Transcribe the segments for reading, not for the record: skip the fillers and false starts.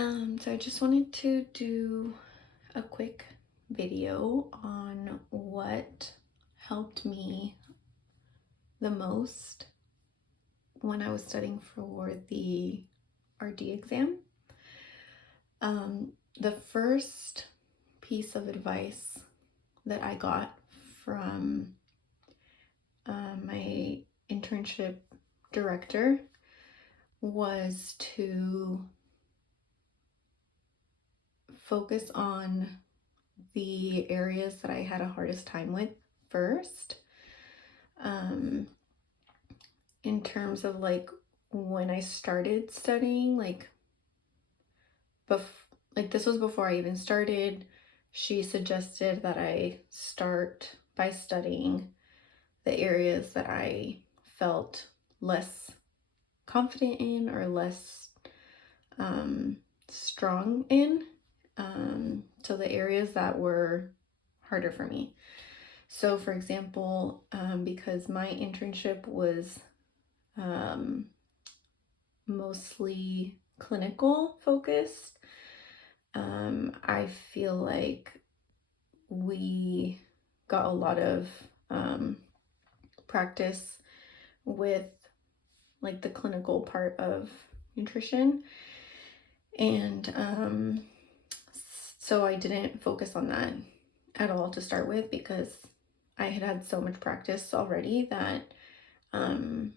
So I just wanted to do a quick video on what helped me the most when I was studying for the RD exam. The first piece of advice that I got from my internship director was to focus on the areas that I had a hardest time with first. In terms of like when I started studying, this was before I even started. She suggested that I start by studying the areas that I felt less confident in or less strong in. So the areas that were harder for me. So for example, because my internship was mostly clinical focused, I feel like we got a lot of practice with like the clinical part of nutrition. And so I didn't focus on that at all to start with because I had so much practice already that I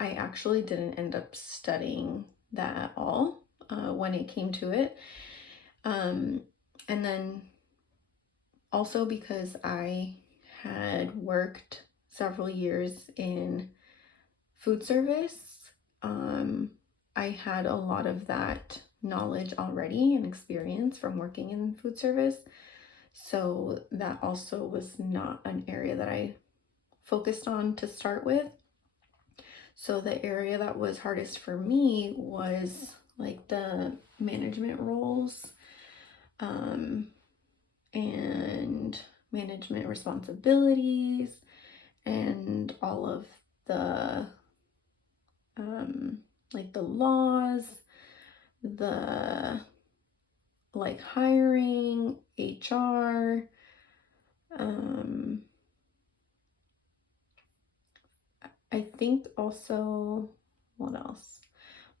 actually didn't end up studying that at all when it came to it. And then also because I had worked several years in food service, I had a lot of that knowledge already and experience from working in food service. So that also was not an area that I focused on to start with. So the area that was hardest for me was like the management roles, and management responsibilities and all of the like the laws, the like hiring, HR, I think also, what else?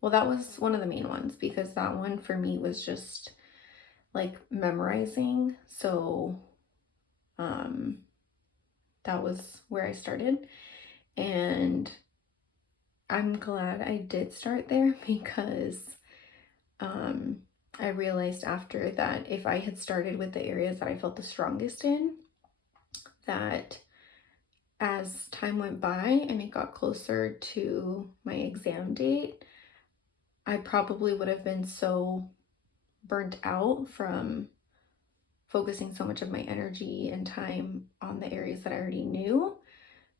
Well, that was one of the main ones because that one for me was just like memorizing. So that was where I started. And I'm glad I did start there because I realized after that if I had started with the areas that I felt the strongest in, that as time went by and it got closer to my exam date, I probably would have been so burnt out from focusing so much of my energy and time on the areas that I already knew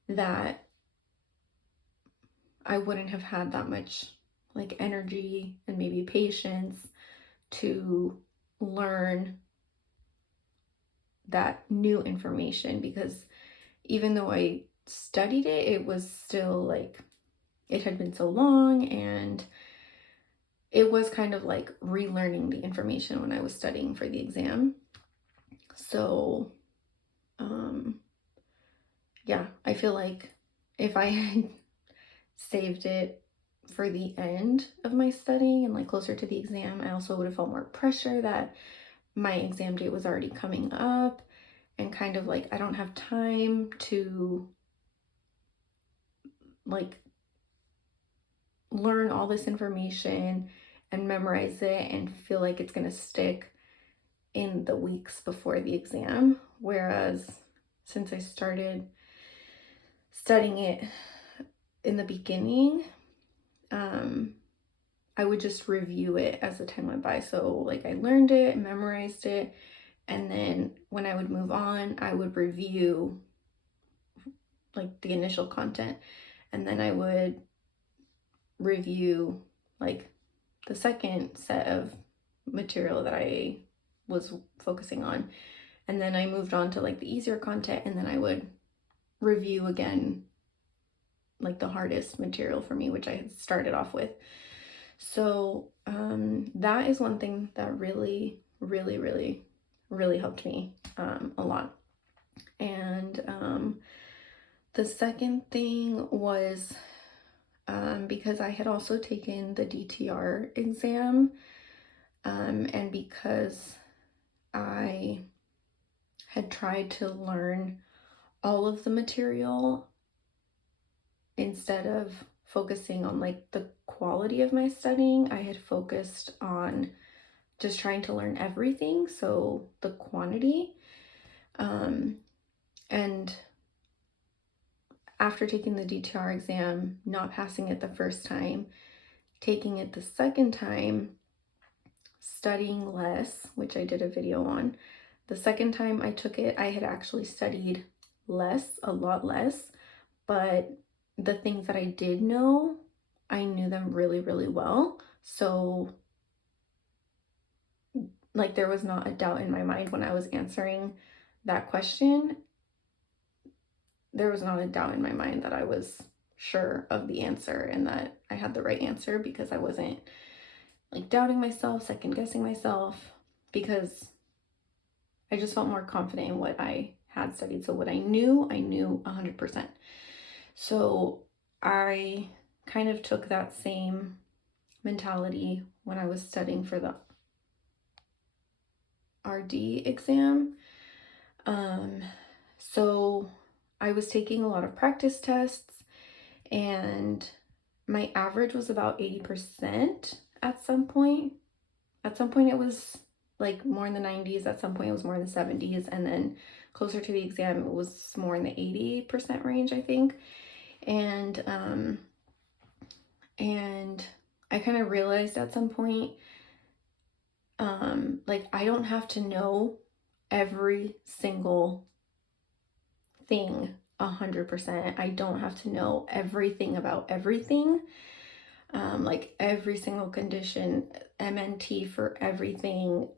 that I wouldn't have had that much like energy and maybe patience to learn that new information, because even though I studied it, it was still like it had been so long, and it was kind of like relearning the information when I was studying for the exam. So yeah, I feel like if I had saved it for the end of my studying and like closer to the exam, I also would have felt more pressure that my exam date was already coming up, and kind of like I don't have time to like learn all this information and memorize it and feel like it's gonna stick in the weeks before the exam. Whereas since I started studying it in the beginning, I would just review it as the time went by. So like I learned it, memorized it, and then when I would move on, I would review like the initial content, and then I would review like the second set of material that I was focusing on. And then I moved on to like the easier content, and then I would review again like the hardest material for me, which I had started off with. So that is one thing that really helped me a lot. And the second thing was because I had also taken the DTR exam, and because I had tried to learn all of the material instead of focusing on like the quality of my studying, I had focused on just trying to learn everything, so the quantity. And after taking the DTR exam, not passing it the first time, taking it the second time, studying less, which I did a video on. The second time I took it, I had actually studied less, a lot less, but the things that I did know, I knew them really well. So like there was not a doubt in my mind when I was answering that question. There was not a doubt in my mind that I was sure of the answer and that I had the right answer, because I wasn't like doubting myself, second guessing myself, because I just felt more confident in what I had studied. So what I knew 100%. So I kind of took that same mentality when I was studying for the RD exam. So I was taking a lot of practice tests, and my average was about 80% at some point. At some point it was like more in the 90s, at some point it was more in the 70s, and then closer to the exam it was more in the 80% range, I think. And I kind of realized at some point, like I don't have to know every single thing 100%. I don't have to know everything about everything. Like every single condition, MNT for everything,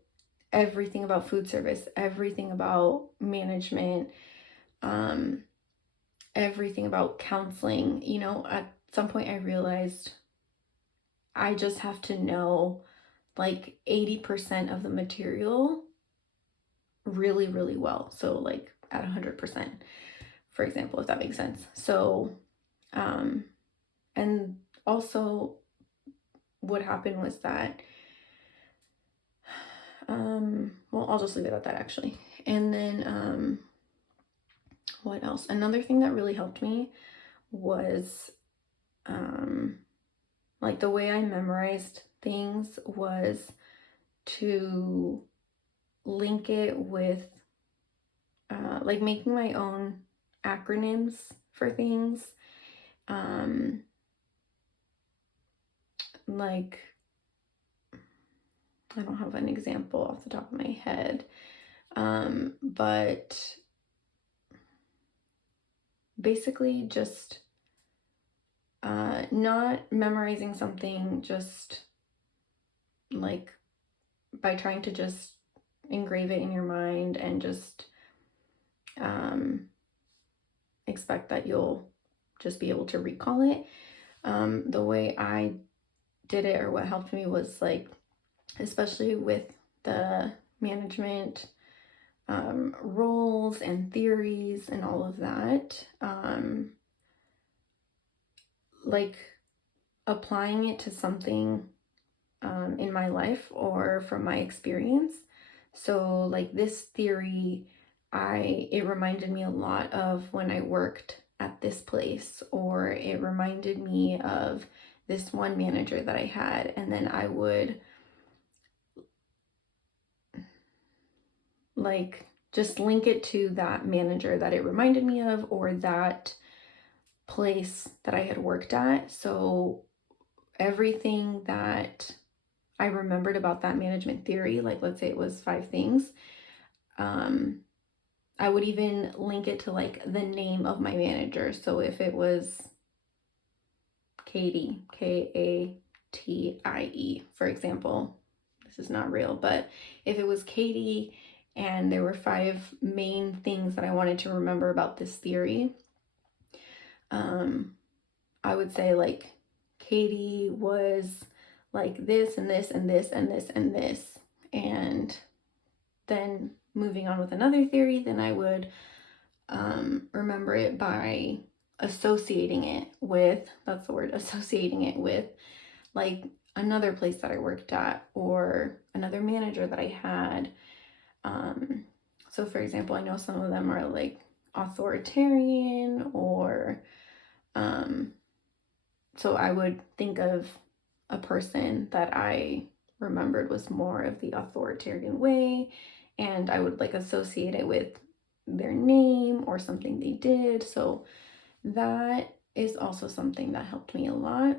everything about food service, everything about management, everything about counseling. You know, at some point I realized I just have to know like 80% of the material really well. So like at 100%, for example, if that makes sense. So, and also what happened was that, well, I'll just leave it at that actually. And then, what else? Another thing that really helped me was, like the way I memorized things was to link it with, like making my own acronyms for things. Like, I don't have an example off the top of my head, but basically just not memorizing something just like by trying to just engrave it in your mind and just expect that you'll just be able to recall it. The way I did it, or what helped me, was like, especially with the management roles and theories and all of that, like applying it to something in my life or from my experience. So like this theory, it reminded me a lot of when I worked at this place, or it reminded me of this one manager that I had, and then I would like just link it to that manager that it reminded me of, or that place that I had worked at. So everything that I remembered about that management theory, like let's say it was 5 things, I would even link it to like the name of my manager. So if it was Katie, Katie, for example, this is not real, but if it was Katie and there were 5 main things that I wanted to remember about this theory, I would say like Katie was like this and this and this and this and this. And then moving on with another theory, then I would remember it by associating it with, that's the word, associating it with like another place that I worked at or another manager that I had. So for example, I know some of them are like authoritarian, or so I would think of a person that I remembered was more of the authoritarian way, and I would like associate it with their name or something they did. So that is also something that helped me a lot.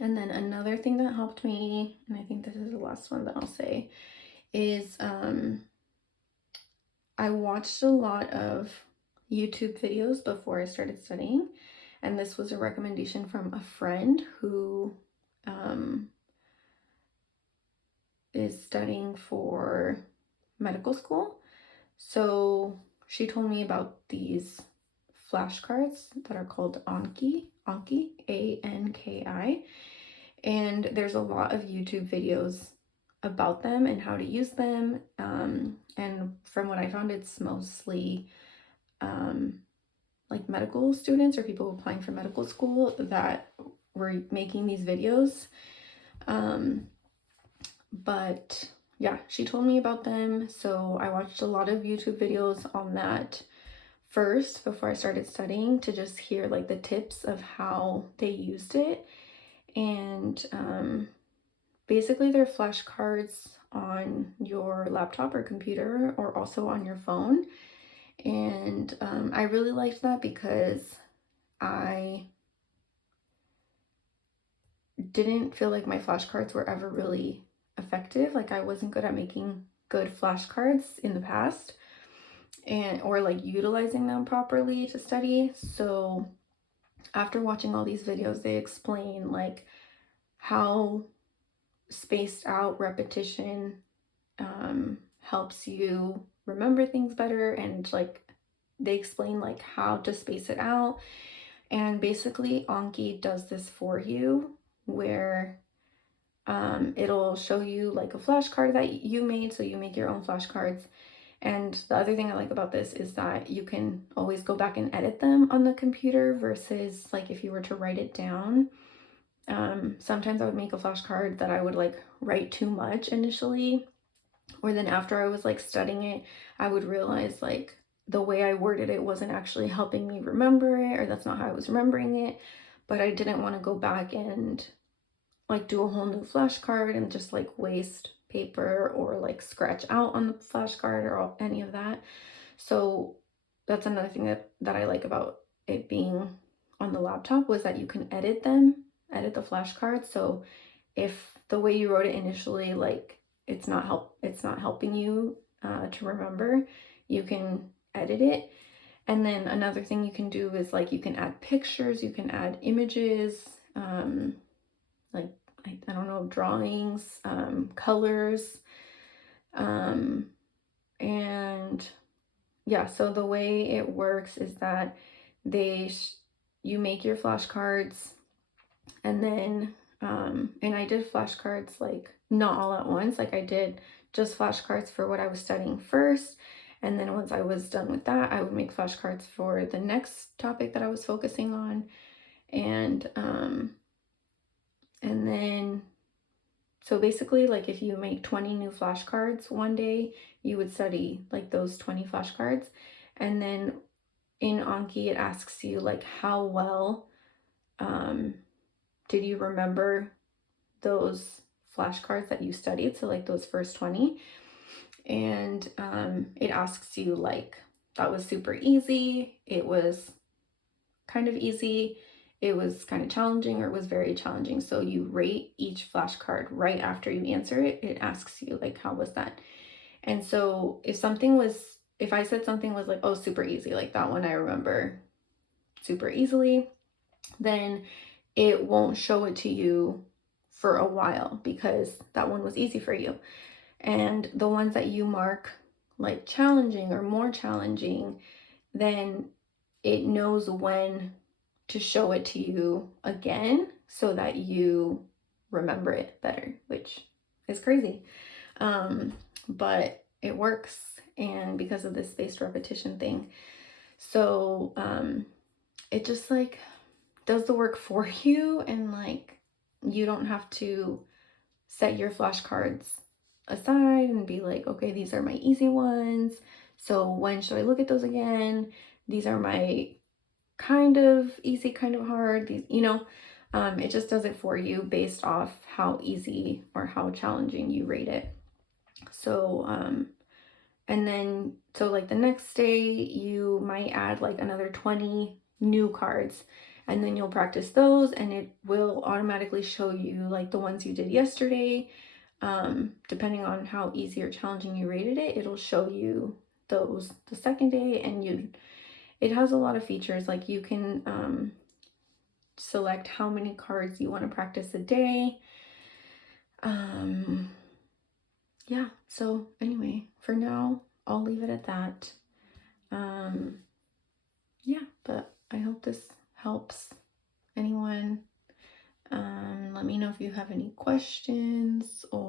And then another thing that helped me, and I think this is the last one that I'll say, is I watched a lot of YouTube videos before I started studying. And this was a recommendation from a friend who is studying for medical school. So she told me about these flashcards that are called Anki, Anki, and there's a lot of YouTube videos about them and how to use them. And from what I found, it's mostly like medical students or people applying for medical school that were making these videos. But yeah, she told me about them. So I watched a lot of YouTube videos on that first before I started studying to just hear like the tips of how they used it. And basically they're flashcards on your laptop or computer or also on your phone. And I really liked that because I didn't feel like my flashcards were ever really effective. Like I wasn't good at making good flashcards in the past or like utilizing them properly to study. So after watching all these videos, they explain like how spaced out repetition helps you remember things better, and like they explain like how to space it out. And basically Anki does this for you, where it'll show you like a flashcard that you made, so you make your own flashcards. And the other thing I like about this is that you can always go back and edit them on the computer versus like if you were to write it down. Sometimes I would make a flashcard that I would like write too much initially, or then after I was like studying it, I would realize like the way I worded it wasn't actually helping me remember it, or that's not how I was remembering it. But I didn't want to go back and like do a whole new flashcard and just like waste paper or like scratch out on the flashcard or any of that. So that's another thing that I like about it being on the laptop, was that you can edit the flashcards. So if the way you wrote it initially, like it's not helping you to remember, you can edit it. And then another thing you can do is like you can add pictures, you can add images, like I don't know, drawings, colors, and yeah. So the way it works is that you make your flashcards, and then and I did flashcards like not all at once. Like I did just flashcards for what I was studying first, and then once I was done with that, I would make flashcards for the next topic that I was focusing on. And then so basically, like if you make 20 new flashcards one day, you would study like those 20 flashcards. And then in Anki, it asks you like how well did you remember those flashcards that you studied, so like those first 20. And it asks you like, that was super easy, it was kind of easy, it was kind of challenging, or it was very challenging. So you rate each flashcard right after you answer it. It asks you like, how was that? And so if I said something was like, oh, super easy, like that one I remember super easily, then it won't show it to you for a while because that one was easy for you. And the ones that you mark like challenging or more challenging, then it knows when to show it to you again so that you remember it better, which is crazy. But it works, and because of this spaced repetition thing. So it just like does the work for you, and like you don't have to set your flashcards aside and be like, okay, these are my easy ones. So when should I look at those again? These are my kind of easy, kind of hard. These, it just does it for you based off how easy or how challenging you rate it. So, and then, so like the next day, you might add like another 20 new cards, and then you'll practice those, and it will automatically show you like the ones you did yesterday. Depending on how easy or challenging you rated it, it'll show you those the second day, and it has a lot of features. Like you can select how many cards you want to practice a day. Yeah, so anyway, for now, I'll leave it at that. Yeah, but I hope this helps anyone. Let me know if you have any questions or